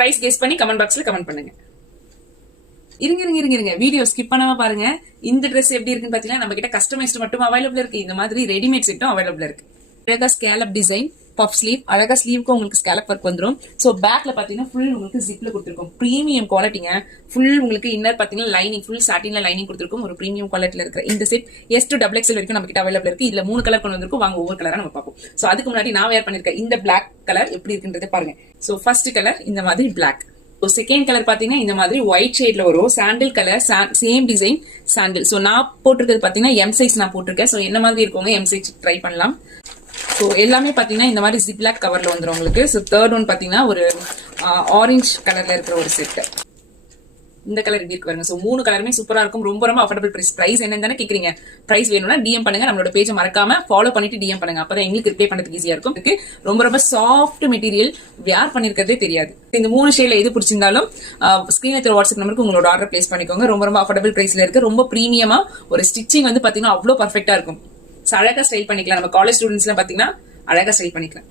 Price guess பண்ணி comment பாக்ஸ்ல comment பண்ணுங்க. இருங்க வீடியோ ஸ்கிப் பண்ணாம பாருங்க. இந்த ட்ரெஸ் எப்படி இருக்குன்னு பாத்தீங்கன்னா நம்ம கிட்ட கஸ்டமைஸ்டு மட்டும் அவைலபிள் இருக்கு. இந்த மாதிரி ரெடிமேட் செட்டும் அவைலபிள் இருக்கு. அழகா ஸ்கேலப் டிசைன், பஃப் ஸ்லீவ், அழகா ஸ்லீவுக்கு உங்களுக்கு ஸ்கேலப் ஒர்க் வந்துடும். சோ பேக்ல பாத்தீங்கன்னா ஃபுல் உங்களுக்கு ஜிப்ல கொடுத்துருக்கும். பிரீமியம் குவாலிட்டிங்க. ஃபுல் உங்களுக்கு இன்னர் பாத்தீங்கன்னா லைனிங், ஃபுல் சாட்டின்ல லைனிங் கொடுத்துருக்கும். ஒரு பிரீமியம் குவாலிட்டில இருக்கிற இந்த செட் S to XXL வரைக்கும் நம்ம கிட்ட அவைலபிள் இருக்கு. இதுல 3 கலர் கொண்டு வந்திருக்கும். வாங்க ஒவ்வொரு கலரா நம்ம பார்ப்போம். சோ அதுக்கு முன்னாடி நான் வேர் பண்ணிருக்கேன் இந்த பிளாக் கலர் எப்படி இருக்குன்றதை பாருங்க. சோ ஃபர்ஸ்ட் கலர் இந்த மாதிரி பிளாக். செகண்ட் கலர் பாத்தீங்கன்னா இந்த மாதிரி ஒயிட் ஷேட்ல வரும். சாண்டில் கலர், சேம் டிசைன் சாண்டில். சோ நான் போட்டிருக்கிறது பாத்தீங்கன்னா எம் சைஸ் நான் போட்டிருக்கேன். சோ என்ன மாதிரி இருக்கவங்க எம் சைஸ் ட்ரை பண்ணலாம். சோ எல்லாமே பாத்தீங்கன்னா இந்த மாதிரி ஜிப்லாக் கவர்ல வந்துரும் உங்களுக்கு. சோ தேர்ட் ஒன் பாத்தீங்கன்னா ஒரு ஆரஞ்சு கலர்ல இருக்கிற ஒரு செட். இந்த கலர் எப்படி இருக்கு பாருங்க. சோ 3 கலருமே சூப்பரா இருக்கும். ரொம்ப ரொம்ப அஃபோர்டபிள் பிரைஸ். பிரைஸ் என்னன்னு தானே கேக்குறீங்க? பிரைஸ் வேணும்னா டிஎம் பண்ணுங்க. நம்மளோட பேஜை மறக்காம ஃபாலோ பண்ணிட்டு டிஎம் பண்ணுங்க. அப்பதான் எங்களுக்கு ரிப்ளை பண்றதுக்கு ஈஸியா இருக்கும். ரொம்ப ரொம்ப சாஃப்ட் மெட்டீரியல், வியர் பண்ணிருக்கிறதே தெரியாது. இந்த 3 ஷேட்ல எது பிடிச்சிருந்தாலும் ஸ்கிரீன்ல இருக்கிற வாட்ஸ்அப் நம்பருக்கு உங்களோட ஆர்டர் பிளேஸ் பண்ணிக்கோங்க. ரொம்ப ரொம்ப அஃபோர்டபிள் பிரைஸ்ல இருக்கு. ரொம்ப பிரீமியமா, ஒரு ஸ்டிச்சிங் வந்து பாத்தீங்கன்னா அவ்வளவு பர்ஃபெக்டா இருக்கும். அழகா ஸ்டைல் பண்ணிக்கலாம். நம்ம காலேஜ் ஸ்டூடெண்ட்ஸ் எல்லாம் பாத்தீங்கன்னா அழகா ஸ்டைல் பண்ணிக்கலாம்.